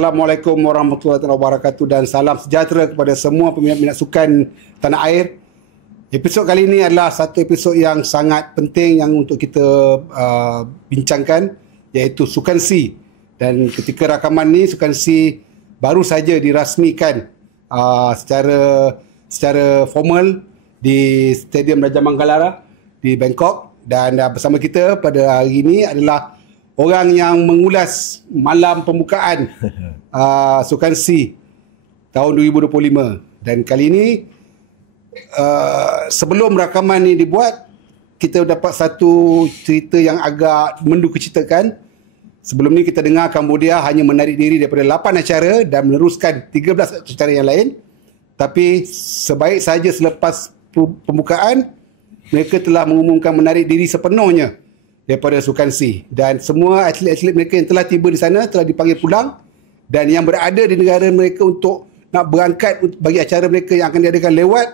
Assalamualaikum warahmatullahi wabarakatuh dan salam sejahtera kepada semua peminat-peminat sukan tanah air. Episod kali ini adalah satu episod yang sangat penting yang untuk kita bincangkan, iaitu Sukan C. Dan ketika rakaman ni, Sukan C baru saja dirasmikan secara formal di Stadium Raja Manggalara di Bangkok. Dan bersama kita pada hari ini adalah orang yang mengulas malam pembukaan Sukan C tahun 2025. Dan kali ini sebelum rakaman ni dibuat, kita dapat satu cerita yang agak mendukacitakan. Sebelum ni kita dengar Cambodia hanya menarik diri daripada 8 acara dan meneruskan 13 acara yang lain. Tapi sebaik saja selepas pembukaan, mereka telah mengumumkan menarik diri sepenuhnya daripada Sukan C. Dan semua atlet-atlet mereka yang telah tiba di sana telah dipanggil pulang, dan yang berada di negara mereka untuk nak berangkat bagi acara mereka yang akan diadakan lewat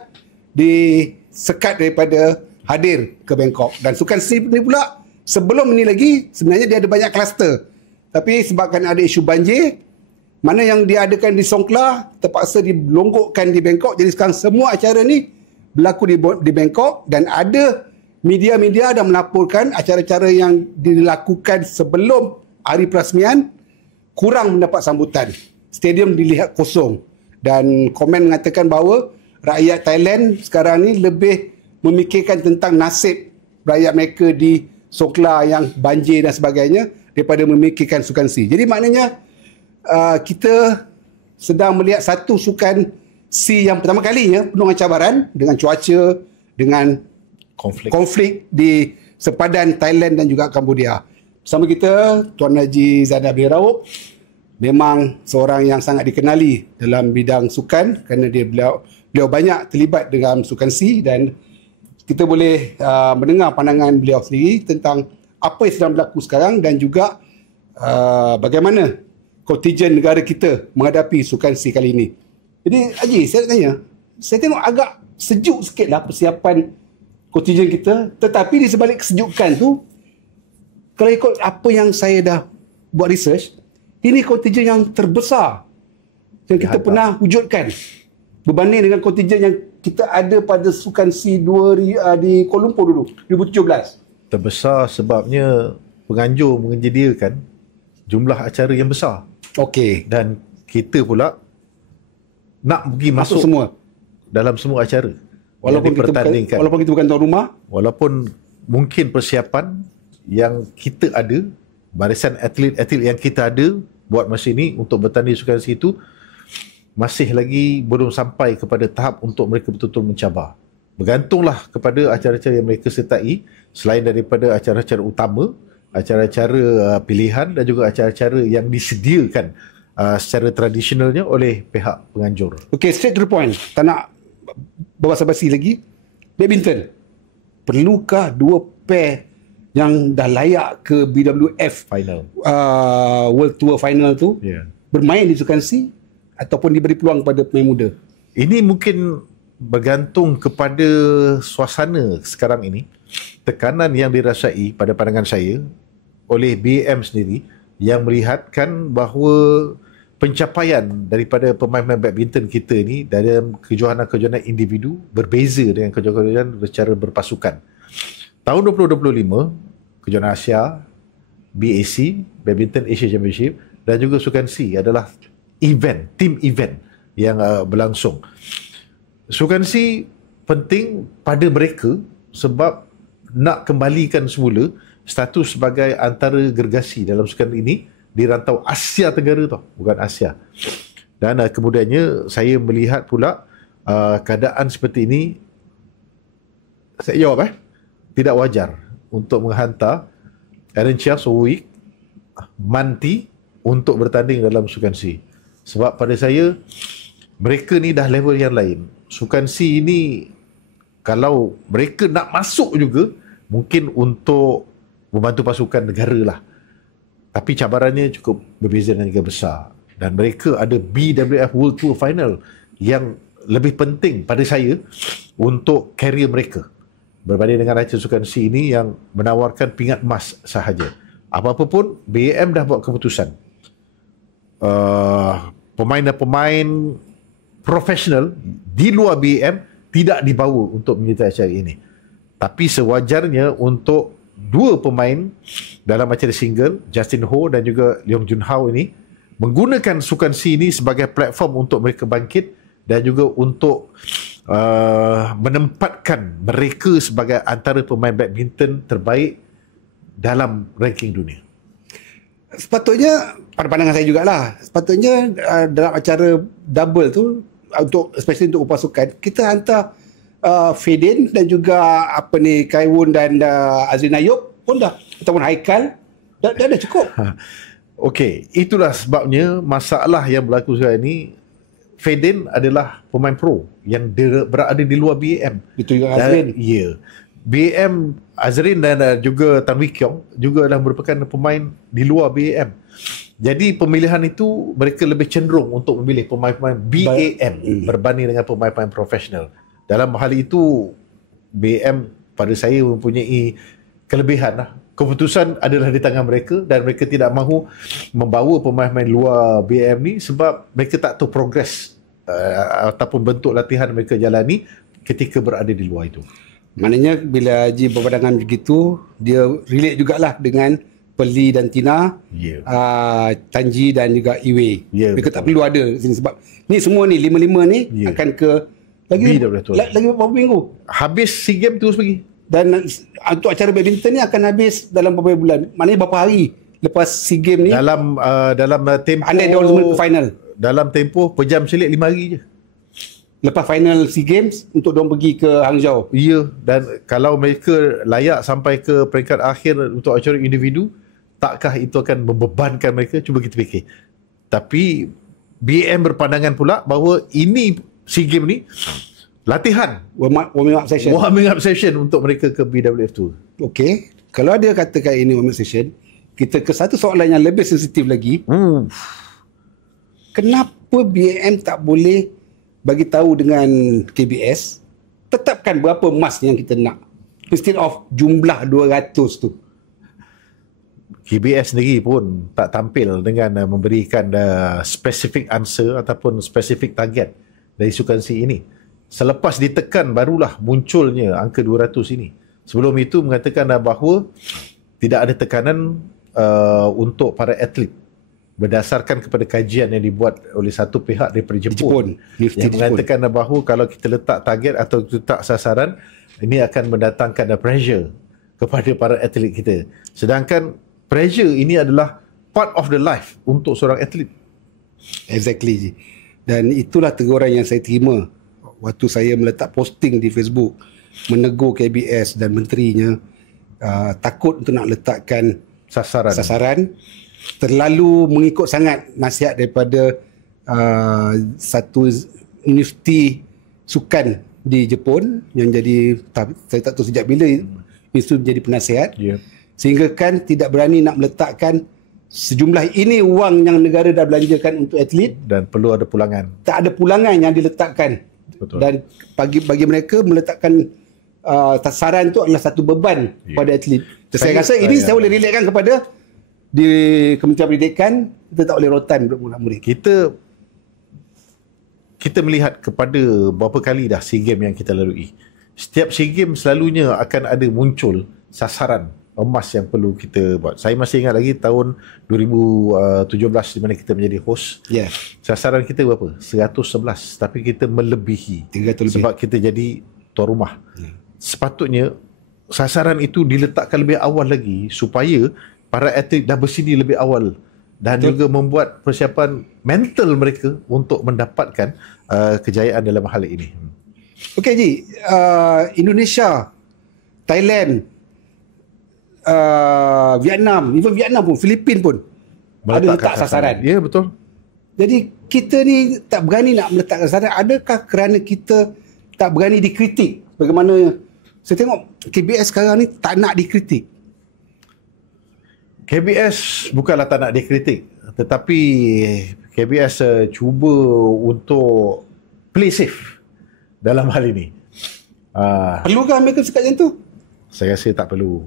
disekat daripada hadir ke Bangkok. Dan Sukan C ni pula sebelum ini lagi sebenarnya dia ada banyak kluster, tapi sebabkan ada isu banjir, mana yang diadakan di Songkhla terpaksa dilonggokkan di Bangkok. Jadi sekarang semua acara ni berlaku di Bangkok, dan ada media-media dah melaporkan acara-acara yang dilakukan sebelum hari perasmian kurang mendapat sambutan. Stadium dilihat kosong, dan komen mengatakan bahawa rakyat Thailand sekarang ni lebih memikirkan tentang nasib rakyat mereka di Songkhla yang banjir dan sebagainya daripada memikirkan Sukan C. Jadi maknanya kita sedang melihat satu Sukan C yang pertama kalinya penuh dengan cabaran, dengan cuaca, dengan konflik di sepadan Thailand dan juga Cambodia. Bersama kita Tuan Haji Zainal bin Raub, memang seorang yang sangat dikenali dalam bidang sukan kerana beliau banyak terlibat dengan Sukan C, dan kita boleh mendengar pandangan beliau sendiri tentang apa yang sedang berlaku sekarang dan juga bagaimana kontingen negara kita menghadapi Sukan C kali ini. Jadi Haji, saya nak tanya, saya tengok agak sejuk sikitlah persiapan kontingen kita, tetapi di sebalik kesejukan tu, kalau ikut apa yang saya dah buat research, ini kontingen yang terbesar yang kita pernah wujudkan berbanding dengan kontingen yang kita ada pada Sukan C di Kuala Lumpur dulu 2017. Terbesar sebabnya penganjur menyediakan jumlah acara yang besar. Okey. Dan kita pula nak pergi masuk semua dalam semua acara. Walaupun kita bukan tuan rumah, walaupun mungkin persiapan yang kita ada, barisan atlet-atlet yang kita ada buat masa ini untuk bertanding Sukan C itu masih lagi belum sampai kepada tahap untuk mereka betul-betul mencabar. Bergantunglah kepada acara-acara yang mereka sertai, selain daripada acara-acara utama, acara-acara pilihan dan juga acara-acara yang disediakan secara tradisionalnya oleh pihak penganjur. Okay, straight to the point. Tak nak berbasa-basi lagi. Badminton, perlukah dua pair yang dah layak ke BWF final, World Tour final tu bermain di Sukan C ataupun diberi peluang kepada pemain muda? Ini mungkin bergantung kepada suasana sekarang ini, tekanan yang dirasai pada pandangan saya oleh BAM sendiri yang melihatkan bahawa pencapaian daripada pemain-pemain badminton kita ni dalam kejohanan-kejohanan individu berbeza dengan kejohanan secara berpasukan. Tahun 2025, Kejohanan Asia, BAC, Badminton Asia Championship dan juga Sukan C adalah team event yang berlangsung. Sukan C penting pada mereka sebab nak kembalikan semula status sebagai antara gergasi dalam sukan ini di rantau Asia Tenggara tau, bukan Asia. Dan kemudiannya saya melihat pula keadaan seperti ini, saya jawab tidak wajar untuk menghantar Aaron Chia Sowick, Manti untuk bertanding dalam Sukan C. Sebab pada saya mereka ni dah level yang lain. Sukan C ini kalau mereka nak masuk juga mungkin untuk membantu pasukan negara lah. Tapi cabarannya cukup berbeza dan juga besar. Dan mereka ada BWF World Tour Final yang lebih penting pada saya untuk karier mereka. Berbanding dengan acara Sukan C ini yang menawarkan pingat emas sahaja. Apa-apa pun, BAM dah buat keputusan. pemain-pemain profesional di luar BAM tidak dibawa untuk menyertai acara ini. Tapi sewajarnya untuk dua pemain dalam acara single, Justin Ho dan juga Leong Jun Hao ini, menggunakan Sukan C ini sebagai platform untuk mereka bangkit dan juga untuk menempatkan mereka sebagai antara pemain badminton terbaik dalam ranking dunia. Sepatutnya, pada pandangan saya jugalah, sepatutnya dalam acara double tu, especially untuk pasukan, kita hantar Fedin dan juga Kaiwun dan Azrin Ayub pun dah, ataupun Haikal dah cukup. Okey, itulah sebabnya masalah yang berlaku sekarang ini. Fedin adalah pemain pro yang berada di luar BAM. Itu juga Azrin. Ya. BAM Azrin dan juga Tan Wee Kiong juga adalah merupakan pemain di luar BAM. Jadi pemilihan itu mereka lebih cenderung untuk memilih pemain-pemain BAM berbanding dengan pemain-pemain profesional. Dalam hal itu BAM pada saya mempunyai kelebihan lah. Keputusan adalah di tangan mereka dan mereka tidak mahu membawa pemain-pemain luar BAM ni sebab mereka tak tahu progres ataupun bentuk latihan mereka jalani ketika berada di luar itu. Maknanya bila Haji berpandangan begitu, dia relate jugalah dengan Perli dan Tina, Tanji dan juga Iwe. Mereka tak perlu ada di sini sebab ni semua ni, lima-lima ni akan ke lagi beberapa minggu. Habis SEA Games terus pergi. Dan untuk acara badminton ni akan habis dalam beberapa bulan. Maknanya berapa hari lepas SEA Games ni dalam tempoh anda dah semua ke final. Dalam tempoh pejam selit 5 hari je. Lepas final SEA Games untuk diorang pergi ke Hangzhou. Ya, dan kalau mereka layak sampai ke peringkat akhir untuk acara individu, takkah itu akan membebankan mereka? Cuba kita fikir. Tapi BAM berpandangan pula bahawa ini SEA Games ni latihan, warming up session untuk mereka ke BWF tu. Okey, kalau dia katakan ini warming up session, kita ke satu soalan yang lebih sensitif lagi. Kenapa BAM tak boleh bagi tahu dengan KBS tetapkan berapa emas yang kita nak instead of jumlah 200 tu? KBS sendiri pun tak tampil dengan memberikan specific answer ataupun specific target dari Sukan C ini. Selepas ditekan barulah munculnya angka 200 ini. Sebelum itu mengatakan bahawa tidak ada tekanan untuk para atlet berdasarkan kepada kajian yang dibuat oleh satu pihak daripada Jepun yang mengatakan bahawa kalau kita letak target atau letak sasaran, ini akan mendatangkan pressure kepada para atlet kita. Sedangkan pressure ini adalah part of the life untuk seorang atlet. Exactly. Dan itulah teguran yang saya terima waktu saya meletak posting di Facebook menegur KBS dan menterinya, takut untuk nak letakkan sasaran, terlalu mengikut sangat nasihat daripada satu universiti sukan di Jepun yang jadi, saya tak tahu sejak bila itu menjadi penasihat, sehingga kan tidak berani nak meletakkan sejumlah ini wang yang negara dah belanjakan untuk atlet dan perlu ada pulangan. Tak ada pulangan yang diletakkan. Betul. Dan bagi mereka meletakkan sasaran tu adalah satu beban pada atlet. Saya rasa ini saya boleh relatekan kepada di Kementerian Pendidikan, kita tak boleh rotan murid. Kita melihat kepada berapa kali dah SEA Games yang kita lalui. Setiap SEA Games selalunya akan ada muncul sasaran emas yang perlu kita buat. Saya masih ingat lagi tahun 2017 di mana kita menjadi host. Sasaran kita berapa? 111, tapi kita melebihi 300 sebab kita jadi tuan rumah. Sepatutnya sasaran itu diletakkan lebih awal lagi supaya para atlet dah bersedia lebih awal dan juga membuat persiapan mental mereka untuk mendapatkan kejayaan dalam hal ini. Okey Ji, Indonesia, Thailand, Vietnam, even Vietnam pun, Filipin pun ada letak sasaran. Ya, betul. Jadi kita ni tak berani nak meletakkan sasaran. Adakah kerana kita tak berani dikritik? Bagaimana saya tengok KBS sekarang ni tak nak dikritik. KBS bukanlah tak nak dikritik, tetapi KBS cuba untuk play safe dalam hal ini. Perlukah mereka cakap macam tu? Saya rasa tak perlu.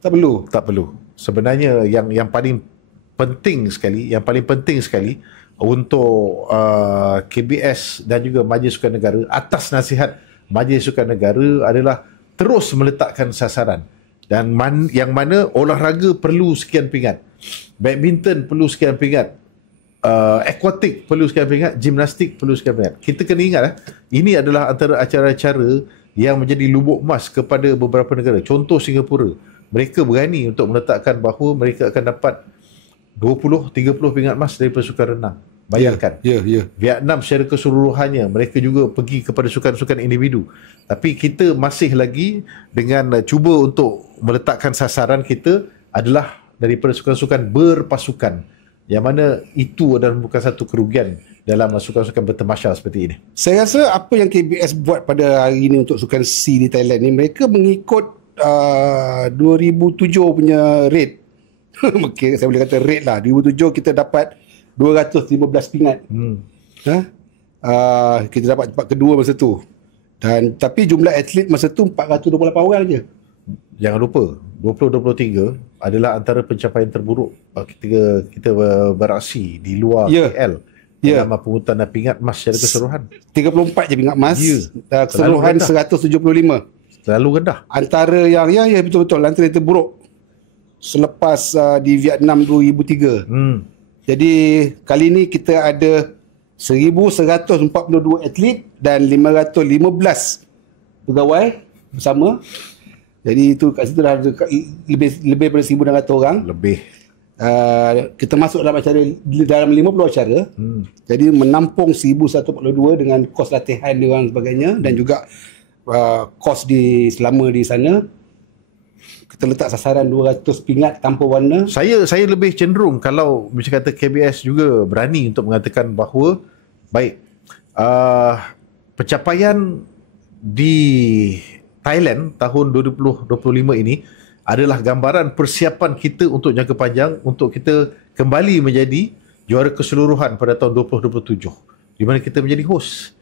Tak perlu. Tak perlu. Sebenarnya yang paling yang paling penting sekali untuk KBS dan juga Majlis Sukan Negara atas nasihat Majlis Sukan Negara adalah terus meletakkan sasaran. Dan yang mana olahraga perlu sekian pingat, badminton perlu sekian pingat, akuatik perlu sekian pingat, gimnastik perlu sekian pingat. Kita kena ingat ini adalah antara acara-acara yang menjadi lubuk emas kepada beberapa negara. Contoh Singapura, mereka berani untuk meletakkan bahawa mereka akan dapat 20-30 pingat emas daripada sukan renang. Bayangkan. Vietnam secara keseluruhannya mereka juga pergi kepada sukan-sukan individu. Tapi kita masih lagi dengan cuba untuk meletakkan sasaran kita adalah daripada sukan-sukan berpasukan. Yang mana itu adalah bukan satu kerugian dalam sukan-sukan bertemasya seperti ini. Saya rasa apa yang KBS buat pada hari ini untuk sukan C di Thailand ni, mereka mengikut 2007 punya rate. Okay, saya boleh kata rate lah. 2007 kita dapat 215 pingat. Kita dapat tempat kedua masa tu. Tapi jumlah atlet masa tu 428 orang je. Jangan lupa 2023 adalah antara pencapaian terburuk ketika kita beraksi di luar KL dalam pungutan pingat emas secara keseluruhan. 34 je pingat emas. Keseluruhan 175. Terlalu rendah. Antara yang betul-betul antara yang terburuk selepas di Vietnam 2003. Jadi kali ni kita ada 1142 atlet dan 515 pegawai bersama. Jadi itu kat situ dah ada lebih daripada 1,600 orang. Lebih. Kita masuk dalam 50 acara. Jadi menampung 1,142 dengan kos latihan dia orang sebagainya dan juga kos selama di sana. Kita letak sasaran 200 pingat tanpa warna. Saya lebih cenderung kalau macam kata KBS juga berani untuk mengatakan bahawa baik pencapaian di Thailand tahun 2025 ini adalah gambaran persiapan kita untuk jangka panjang untuk kita kembali menjadi juara keseluruhan pada tahun 2027 di mana kita menjadi host.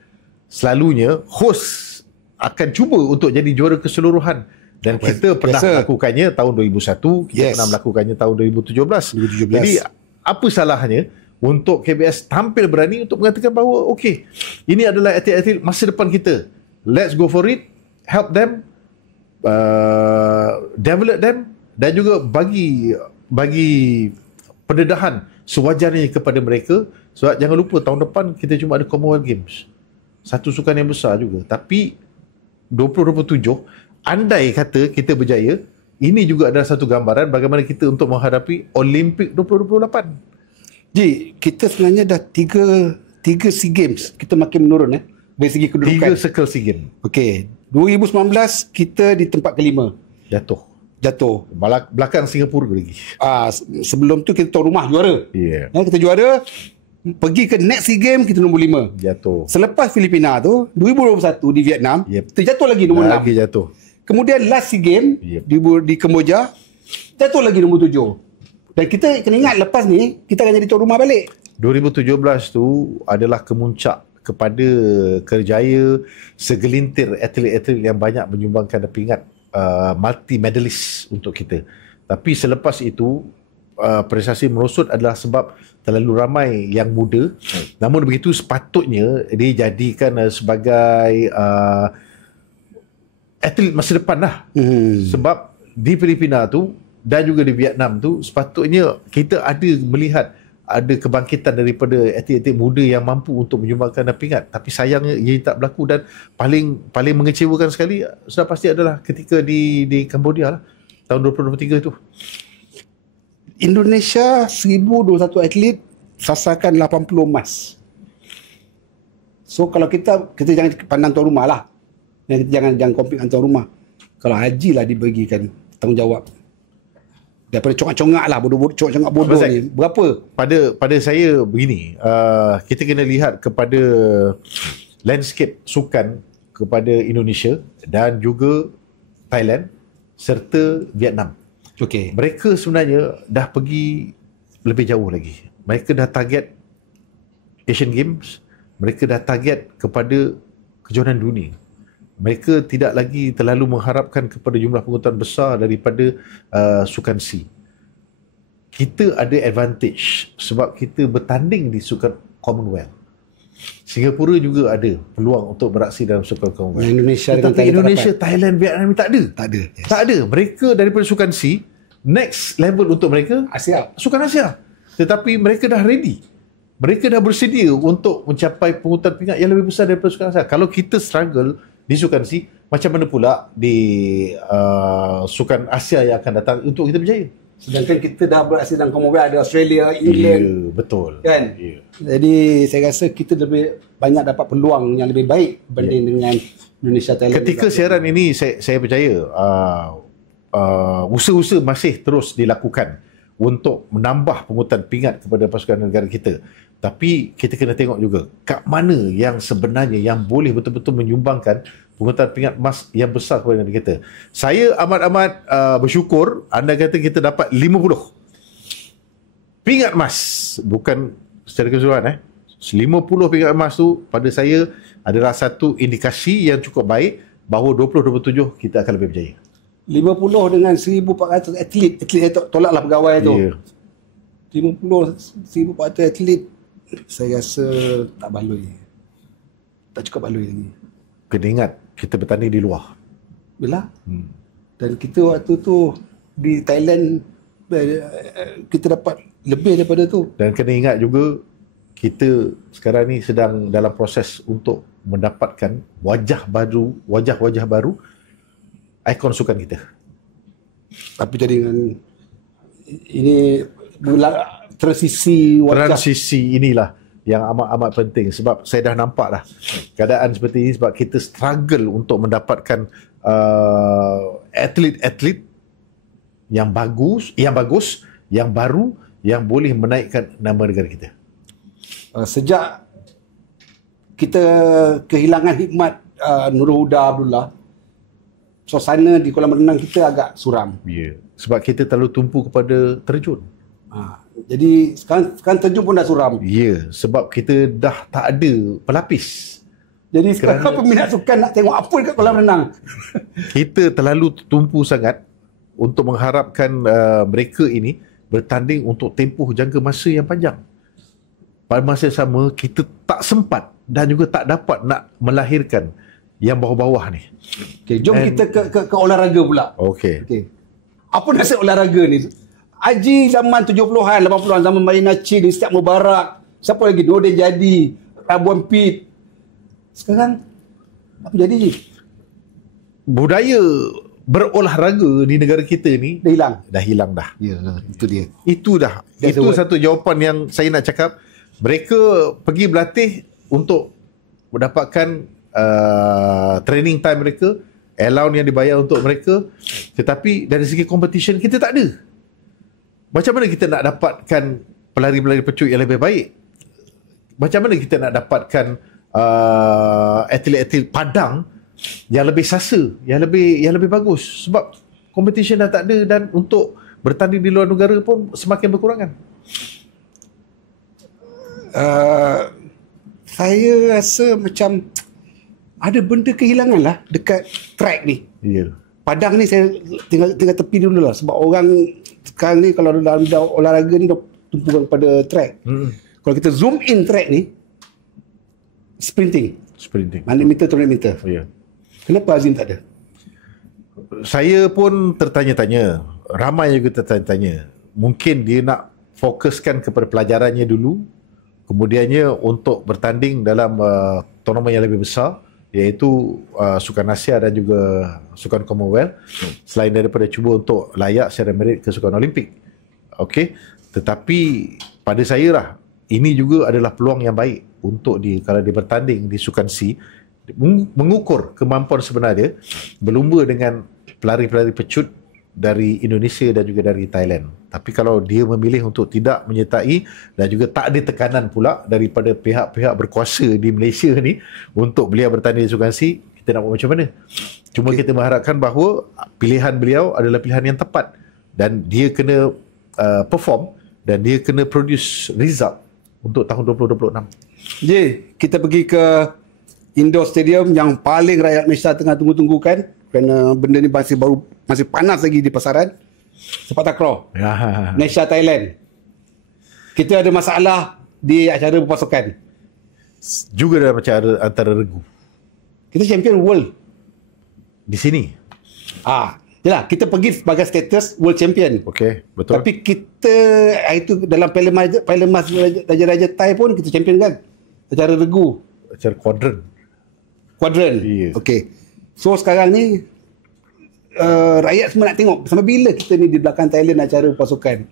Selalunya host akan cuba untuk jadi juara keseluruhan. Dan kita pernah melakukannya tahun 2001, kita pernah melakukannya tahun 2017. Jadi apa salahnya untuk KBS tampil berani untuk mengatakan bahawa okey, ini adalah atlet-atlet masa depan kita. Let's go for it, help them, develop them dan juga bagi pendedahan sewajarnya kepada mereka. Sebab jangan lupa tahun depan kita cuma ada Commonwealth Games. Satu sukan yang besar juga. Tapi 2027 andai kata kita berjaya, ini juga adalah satu gambaran bagaimana kita untuk menghadapi Olimpik 2028. Ji, kita sebenarnya dah 3 SEA Games. Kita makin menurun dari segi kedudukan. 3 circle SEA Games. Okey, 2019 kita di tempat kelima. Jatuh. Belakang Singapura lagi. Sebelum tu kita tuan rumah juara. Kita juara. Pergi ke next SEA Games kita nombor 5. Jatuh. Selepas Filipina tu 2021 di Vietnam, kita jatuh lagi nombor 6. Lagi jatuh. Kemudian last SEA Games di Kemboja, jatuh lagi nombor 7. Dan kita kena ingat lepas ni kita akan jadi tuan rumah balik. 2017 tu adalah kemuncak kepada kerjaya segelintir atlet-atlet yang banyak menyumbangkan pingat multi medalist untuk kita. Tapi selepas itu prestasi merosot adalah sebab terlalu ramai yang muda. Namun begitu sepatutnya dijadikan sebagai atlet masa depan lah. Sebab di Filipina tu dan juga di Vietnam tu sepatutnya kita ada melihat ada kebangkitan daripada atlet-atlet muda yang mampu untuk menyumbangkan pingat. Tapi sayangnya ia tak berlaku dan paling mengecewakan sekali sudah pasti adalah ketika di Cambodia lah tahun 2023 tu. Indonesia 1,021 atlet sasarkan 80 emas. So kalau kita jangan pandang tuan rumah lah. Kita jangan compete dengan tuan rumah. Kalau haji lah dibagikan tanggungjawab. Daripada congak-congak lah, congak bodoh ni. Berapa? Pada saya begini, kita kena lihat kepada landscape sukan kepada Indonesia dan juga Thailand serta Vietnam. Okay. Mereka sebenarnya dah pergi lebih jauh lagi. Mereka dah target Asian Games. Mereka dah target kepada kejohanan dunia. Mereka tidak lagi terlalu mengharapkan kepada jumlah penonton besar daripada Sukan C. kita ada advantage sebab kita bertanding di Sukan Commonwealth. Singapura juga ada peluang untuk beraksi dalam Sukan Commonwealth. Indonesia dengan Tetapi Indonesia, Thailand, Vietnam tak ada. Tak ada. Yes. Tak ada. Mereka daripada Sukan C, next level untuk mereka Asia. Sukan Asia. Tetapi mereka dah ready. Mereka dah bersedia untuk mencapai pungutan pingat yang lebih besar daripada Sukan Asia. Kalau kita struggle di Sukan C, macam mana pula di Sukan Asia yang akan datang untuk kita berjaya? Sedangkan kita dah beraksi dalam Commonwealth, ada Australia, England. Betul. Kan? Jadi saya rasa kita lebih banyak dapat peluang yang lebih baik berbanding dengan Indonesia, Thailand. Ketika siaran ini saya percaya usaha-usaha masih terus dilakukan untuk menambah pungutan pingat kepada pasukan negara kita. Tapi kita kena tengok juga kat mana yang sebenarnya yang boleh betul-betul menyumbangkan pungutan pingat emas yang besar kepada negara kita. Saya amat-amat bersyukur anda kata kita dapat 50 pingat emas, bukan secara keseluruhan 50 pingat emas tu pada saya adalah satu indikasi yang cukup baik bahawa 2027 kita akan lebih berjaya. 50 dengan 1,400 atlet yang tolaklah pegawai tu. 50 1,400 atlet, saya rasa tak baloi. Tak cukup baloi lagi. Kena ingat kita bertanding di luar. Bila? Dan kita waktu tu di Thailand kita dapat lebih daripada tu. Dan kena ingat juga kita sekarang ni sedang dalam proses untuk mendapatkan wajah-wajah baru ikon sukan kita. Tapi jadi dengan ini transisi inilah yang amat-amat penting sebab saya dah nampak dah keadaan seperti ini sebab kita struggle untuk mendapatkan atlet-atlet yang bagus, yang baru, yang boleh menaikkan nama negara kita. Sejak kita kehilangan hikmat Nurul Huda Abdullah, suasana di kolam renang kita agak suram. Sebab kita terlalu tumpu kepada terjun. Jadi sekarang terjun pun dah suram. Sebab kita dah tak ada pelapis. Jadi sekarang peminat sukan nak tengok apa dekat kolam renang. Kita terlalu tumpu sangat untuk mengharapkan mereka ini bertanding untuk tempoh jangka masa yang panjang. Pada masa yang sama, kita tak sempat dan juga tak dapat nak melahirkan yang bawah-bawah ni. Jom kita ke olahraga pula. Okey. Apa nasib olahraga ni? Haji zaman 70-an, 80-an, zaman Marina Chin, Istiak Mubarak, siapa lagi? Nordin Jadi, Rabuan Pit. Sekarang apa jadi je? Budaya berolahraga di negara kita ni dah hilang dah. Itu dia. Itu satu jawapan yang saya nak cakap. Mereka pergi berlatih untuk mendapatkan training time mereka, allowance yang dibayar untuk mereka, tetapi dari segi competition kita tak ada. Macam mana kita nak dapatkan pelari-pelari pecut yang lebih baik? Macam mana kita nak dapatkan atlet-atlet padang yang lebih sasa, yang lebih bagus? Sebab competition dah tak ada dan untuk bertanding di luar negara pun semakin berkurangan. Saya rasa macam ada benda kehilangan lah dekat track ni. Padang ni saya tinggal tepi dulu lah sebab orang sekarang ni kalau dalam olahraga ni dah tumpukan kepada track. Kalau kita zoom in track ni, sprinting 100 meter, 200 meter. Kenapa Azim tak ada? Saya pun tertanya-tanya, ramai juga tertanya-tanya. Mungkin dia nak fokuskan kepada pelajarannya dulu, kemudiannya untuk bertanding dalam tournament yang lebih besar, iaitu Sukan Asia dan juga Sukan Commonwealth, selain daripada cuba untuk layak secara merit ke Sukan Olimpik. Okey, tetapi pada saya lah, ini juga adalah peluang yang baik untuk kalau dia bertanding di Sukan C, mengukur kemampuan sebenarnya berlumba dengan pelari-pelari pecut dari Indonesia dan juga dari Thailand. Tapi kalau dia memilih untuk tidak menyertai dan juga tak ada tekanan pula daripada pihak-pihak berkuasa di Malaysia ni untuk beliau bertanding di Sukan C, kita nak buat macam mana? Cuma kita mengharapkan bahawa pilihan beliau adalah pilihan yang tepat dan dia kena perform dan dia kena produce result untuk tahun 2026. Kita pergi ke indoor stadium yang paling rakyat Malaysia tengah tunggu-tunggukan kerana benda ni masih panas lagi di pasaran. sepak takraw. Ya. Malaysia Thailand. Kita ada masalah di acara berpasukan. Juga dalam acara antara regu. Kita champion world. Di sini. Yalah, kita pergi sebagai status world champion. Okey, betul. Tapi kita itu dalam Parliament Raja-Raja Thai pun kita champion kan. Acara regu. Acara Quadrant. Yes. Okey. So sekarang ni rakyat semua nak tengok sampai bila kita ni di belakang Thailand acara pasukan.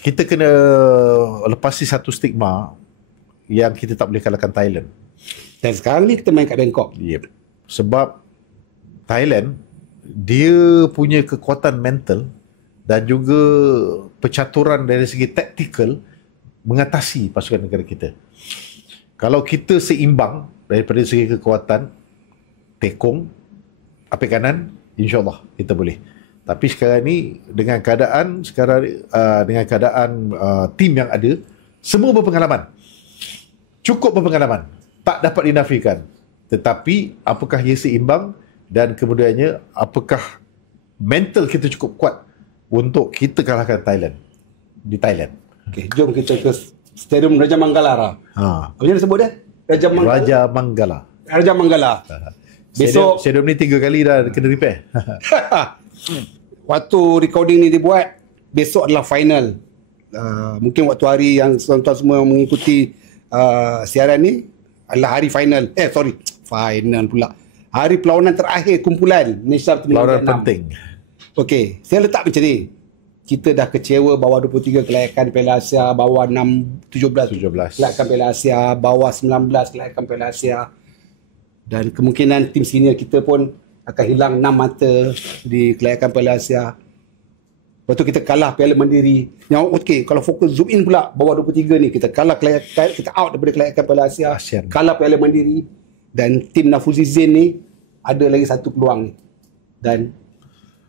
Kita kena lepasi satu stigma yang kita tak boleh kalahkan Thailand. Dan sekarang ni kita main kat Bangkok. Yep. Sebab Thailand dia punya kekuatan mental dan juga percaturan dari segi taktikal mengatasi pasukan negara kita. Kalau kita seimbang daripada segi kekuatan, tekong, apik kanan, insya-Allah kita boleh. Tapi sekarang ni dengan keadaan tim yang ada, semua berpengalaman. Cukup berpengalaman. Tak dapat dinafikan. Tetapi apakah ia seimbang dan kemudiannya apakah mental kita cukup kuat untuk kita kalahkan Thailand di Thailand. Okey, jom kita ke Stadium Raja Manggala. Apa yang disebut dia? Raja Manggala. Raja Manggala. Besok stadium ni 3 kali dah kena repair. Waktu recording ni dibuat, besok adalah final. Mungkin waktu hari yang tuan-tuan semua mengikuti siaran ni adalah hari final. Final pula. Hari perlawanan terakhir kumpulan Malaysia bertemu Perlawanan Vietnam. penting. Okey, saya letak macam ni. Kita dah kecewa bawah 23 kelayakan Piala Asia, bawah 17 kelayakan Piala Asia, bawah 19 kelayakan Piala Asia. Dan kemungkinan tim senior kita pun akan hilang 6 mata di kelayakan Piala Asia. Lepas tu kita kalah Piala Mandiri. Yang okey, kalau fokus zoom in pula bawah 23 ni, kita kalah kelayakan, kita out daripada kelayakan Piala Asia, kalah Piala Mandiri. Dan tim Nafuzi Zain ni ada lagi satu peluang ni. Dan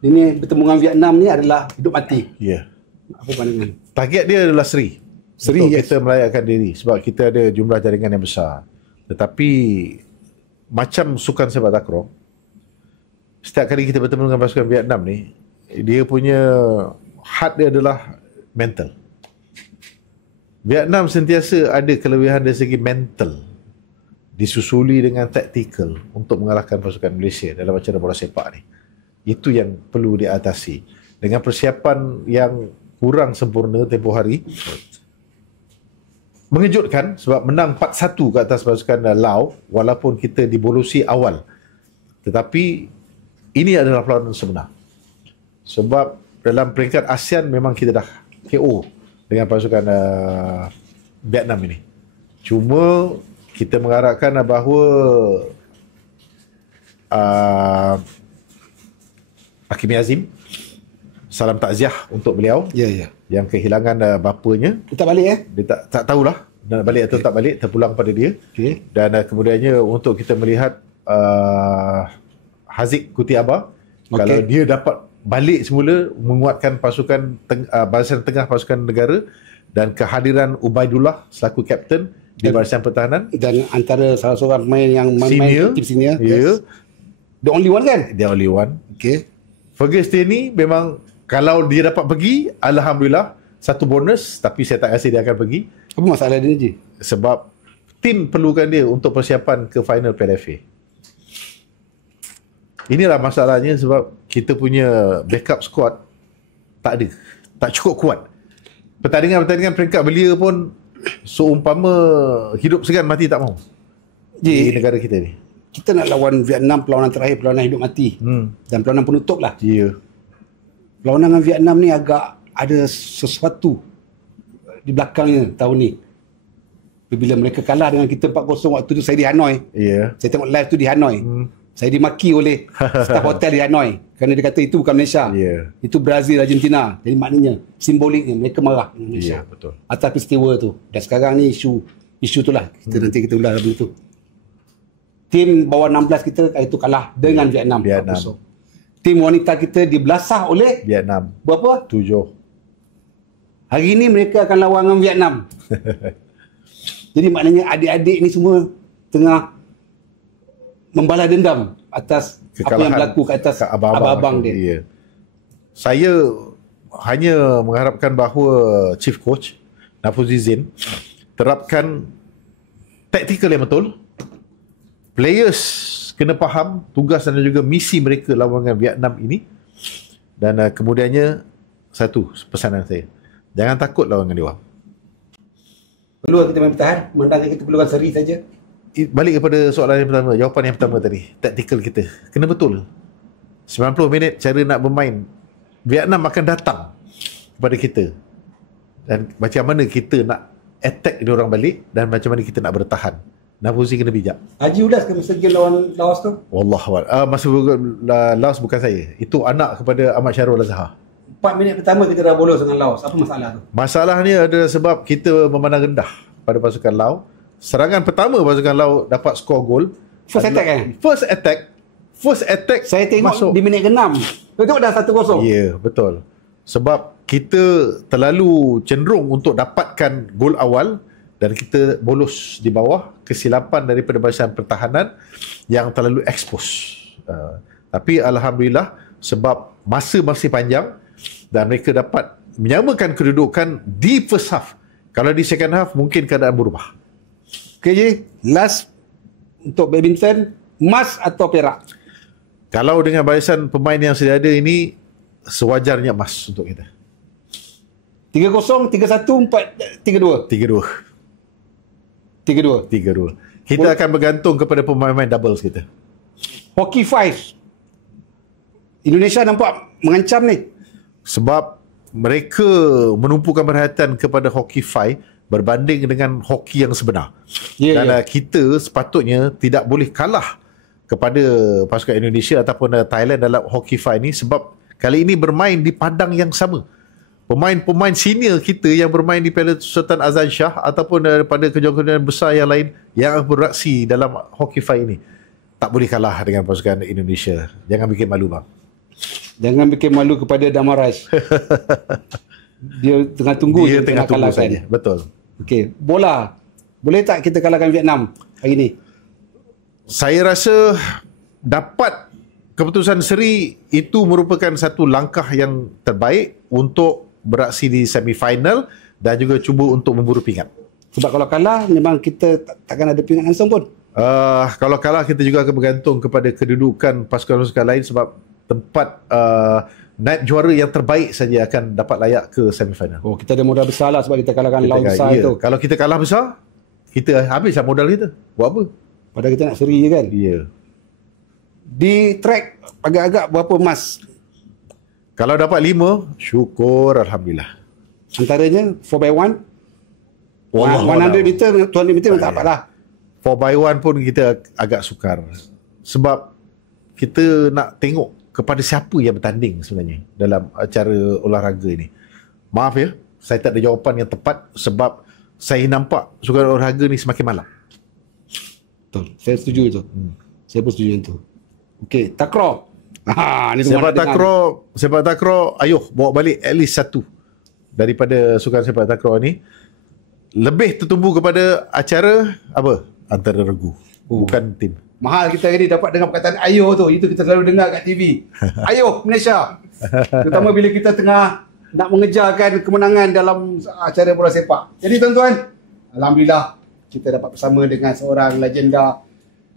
ini bertemu dengan Vietnam ni adalah hidup mati. Ya. Apa pandangan? Target dia adalah seri. Seri, untuk yes. kita melayakan diri sebab kita ada jumlah jaringan yang besar. Tetapi macam sukan sepak takraw, setiap kali kita bertemu dengan pasukan Vietnam ni, dia punya heart dia adalah mental. Vietnam sentiasa ada kelebihan dari segi mental, disusuli dengan taktikal untuk mengalahkan pasukan Malaysia dalam acara bola sepak ni. Itu yang perlu diatasi. Dengan persiapan yang kurang sempurna tempoh hari, mengejutkan sebab menang 4-1 ke atas pasukan Laos walaupun kita dibolosi awal. Tetapi ini adalah perlawanan sebenar. Sebab dalam peringkat ASEAN memang kita dah KO dengan pasukan Vietnam ini. Cuma kita mengharapkan bahawa Hakimi Azim, salam takziah untuk beliau. Ya. Yang kehilangan bapanya. Dia tak balik Dia tak tahulah nak balik atau tak balik, terpulang pada dia. Okey. Dan kemudiannya untuk kita melihat Haziq Kutiaba, kalau dia dapat balik semula menguatkan pasukan barisan tengah pasukan negara, dan kehadiran Ubaidullah selaku kapten di barisan pertahanan dan antara salah seorang pemain yang main tim senior. Yes. The only one kan? The only one. Okey. Ferguson ni memang kalau dia dapat pergi, alhamdulillah, satu bonus, tapi saya tak rasa dia akan pergi. Apa masalah dia je? Sebab tim perlukan dia untuk persiapan ke final Piala FA. Inilah masalahnya sebab kita punya backup squad tak ada. Tak cukup kuat. Pertandingan-pertandingan peringkat belia pun seumpama hidup segan mati tak mau. Di negara kita ni. Kita nak lawan Vietnam perlawanan terakhir, perlawanan hidup mati. Dan perlawanan penutup lah. Ya. Perlawanan dengan Vietnam ni agak ada sesuatu di belakangnya tahun ni. Bila mereka kalah dengan kita 4-0 waktu tu saya di Hanoi. Ya. Saya tengok live tu di Hanoi. Saya dimaki oleh staf hotel di Hanoi kerana dia kata itu bukan Malaysia. Ya. Itu Brazil, Argentina. Jadi maknanya simboliknya mereka marah dengan Malaysia. Ya, betul. Atas peristiwa tu. Dan sekarang ni isu tu lah. Nanti kita ulas benda tu. Tim bawah 16 kita itu kalah dengan Vietnam. 4-0. Tim wanita kita dibelasah oleh Vietnam. berapa? 7. Hari ni mereka akan lawan dengan Vietnam. Jadi maknanya adik-adik ni semua tengah membalas dendam atas Kekalahan apa yang berlaku ke atas abang-abang dia. Ya. Saya hanya mengharapkan bahawa Chief Coach Nafuzi Zain terapkan taktikal yang betul. Players kena faham tugas dan juga misi mereka lawan dengan Vietnam ini. Dan kemudiannya, satu pesanan saya, jangan takut lawan dengan dia. Perlu kita main bertahan, memandangkan kita perlukan seri saja. Balik kepada soalan yang pertama, jawapan yang pertama tadi, taktikal kita kena betul. 90 minit cara nak bermain, Vietnam akan datang kepada kita. Dan macam mana kita nak attack dia orang balik dan macam mana kita nak bertahan. Nafuzi kena bijak. Haji Ulas ke masa game lawan Laos tu? Wallahualam. Masa Laos bukan saya. Itu anak kepada Ahmad Syarul Azhar. 4 minit pertama kita dah bolos dengan Laos. Apa masalah tu? Masalahnya adalah sebab kita memandang rendah pada pasukan Laos. Serangan pertama pasukan Laos dapat skor gol. First attack kan? First attack. Saya tengok masuk di minit ke-6. Tengok dah 1-0. Ya, betul. Sebab kita terlalu cenderung untuk dapatkan gol awal dan kita bolos di bawah, kesilapan daripada barisan pertahanan yang terlalu expose. Tapi Alhamdulillah, sebab masa masih panjang dan mereka dapat menyamakan kedudukan di first half. Kalau di second half, mungkin keadaan berubah. Okay, Ji. Last untuk badminton, emas atau perak? Kalau dengan barisan pemain yang sedia ada ini, sewajarnya emas untuk kita. 3-0, 3-1, 4-3-2. 3-2. Kita akan bergantung kepada pemain-pemain doubles kita. Hockey 5. Indonesia nampak mengancam ni. Sebab mereka menumpukan perhatian kepada hockey 5 berbanding dengan hoki yang sebenar. Dan kita sepatutnya tidak boleh kalah kepada pasukan Indonesia ataupun Thailand dalam hockey 5 ni, sebab kali ini bermain di padang yang sama. Pemain-pemain senior kita yang bermain di Piala Sultan Azlan Shah ataupun daripada kejohanan besar yang lain yang beraksi dalam hockey 5 ini tak boleh kalah dengan pasukan Indonesia. Jangan bikin malu, bang. Jangan bikin malu kepada Damaraj. Dia tengah tunggu. Dia tengah tunggu saja. Betul. Okey, bola. Boleh tak kita kalahkan Vietnam hari ini? Saya rasa dapat keputusan seri itu merupakan satu langkah yang terbaik untuk beraksi di semifinal dan juga cuba untuk memburu pingat. Sebab kalau kalah memang kita takkan ada pingat langsung pun. Kalau kalah kita juga akan bergantung kepada kedudukan pasukan-pasukan lain, sebab tempat naib juara yang terbaik saja akan dapat layak ke semifinal. Oh, kita ada modal besar lah sebab kita kalahkan lawan besar itu. Kalau kita kalah besar, kita habislah modal kita. Buat apa? Padahal kita nak seri je kan? Ya. Di track agak-agak berapa emas? Kalau dapat 5, syukur Alhamdulillah. Antaranya 4x1, 100 meter, 200 meter tak dapat lah. 4x1 pun kita agak sukar. Sebab kita nak tengok kepada siapa yang bertanding sebenarnya dalam acara olahraga ini. Maaf ya, saya tak ada jawapan yang tepat sebab saya nampak sukan olahraga ni semakin malam. Betul, saya setuju itu. Saya pun setuju itu. Okey, takraw. Sepak takraw, ayuh bawa balik at least satu daripada sukan sepak takraw ni. Lebih tertumpu kepada acara apa? Antara regu, bukan tim. Mahal kita ni dapat dengar perkataan ayuh tu. Itu kita selalu dengar kat TV. Ayuh Malaysia. Terutama bila kita tengah nak mengejarkan kemenangan dalam acara bola sepak. Jadi tuan-tuan, Alhamdulillah kita dapat bersama dengan seorang legenda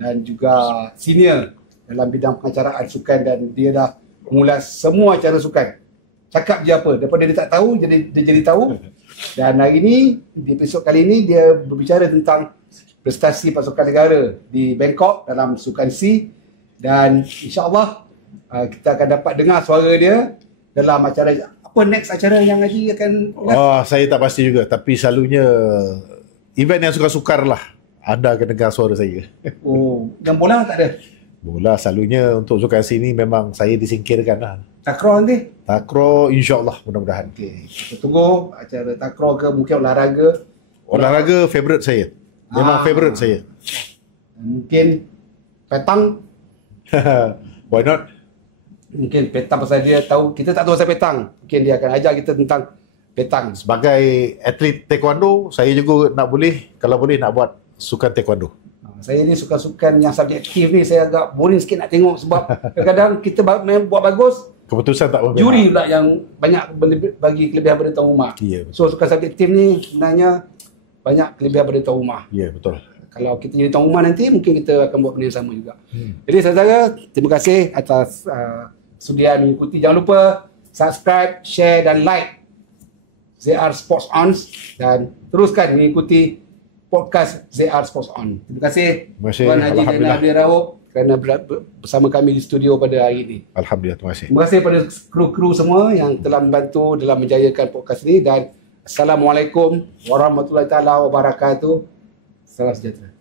dan juga senior dalam bidang pengacaraan sukan, dan dia dah mengulas semua acara sukan. Cakap je apa, daripada dia tak tahu dia jadi tahu. Dan hari ini, di episod kali ini, dia berbicara tentang prestasi pasukan negara di Bangkok dalam Sukan C, dan insya-Allah kita akan dapat dengar suara dia dalam acara. Apa next acara yang Haji akan? Saya tak pasti juga, tapi selalunya event yang sukar-sukar lah. Anda akan dengar suara saya. Dan bola tak ada? Bola selalunya untuk Sukan C ni memang saya disingkirkan lah. Takraw nanti? Takraw insya-Allah, mudah-mudahan. Okay. Kita tunggu acara takraw ke mungkin olahraga. Olahraga favourite saya. Memang favourite saya. Mungkin petang. Why not? Mungkin petang pasal dia tahu, kita tak tahu pasal petang. Mungkin dia akan ajar kita tentang petang. Sebagai atlet taekwondo, saya juga nak kalau boleh nak buat sukan taekwondo. Saya ni sukan-sukan yang subjektif ni saya agak boring sikit nak tengok, sebab kadang-kadang kita buat bagus, keputusan tak berpihak. Juri pula yang banyak bagi kelebihan pada tuan rumah. Ya, betul. So sukan subjektif ni sebenarnya banyak kelebihan pada tuan rumah. Ya, betul. Kalau kita jadi tuan rumah nanti, mungkin kita akan buat benda yang sama juga. Jadi saudara, terima kasih atas sudian mengikuti. Jangan lupa subscribe, share dan like ZR Sports On dan teruskan mengikuti podcast ZR Sports On. Terima kasih Terima kasih. Tuan Haji Zainal Abdul Rauf kerana bersama kami di studio pada hari ini. Alhamdulillah, terima kasih. Terima kasih kepada kru-kru semua yang telah membantu dalam menjayakan podcast ini dan Assalamualaikum warahmatullahi taala wabarakatuh. Salam sejahtera.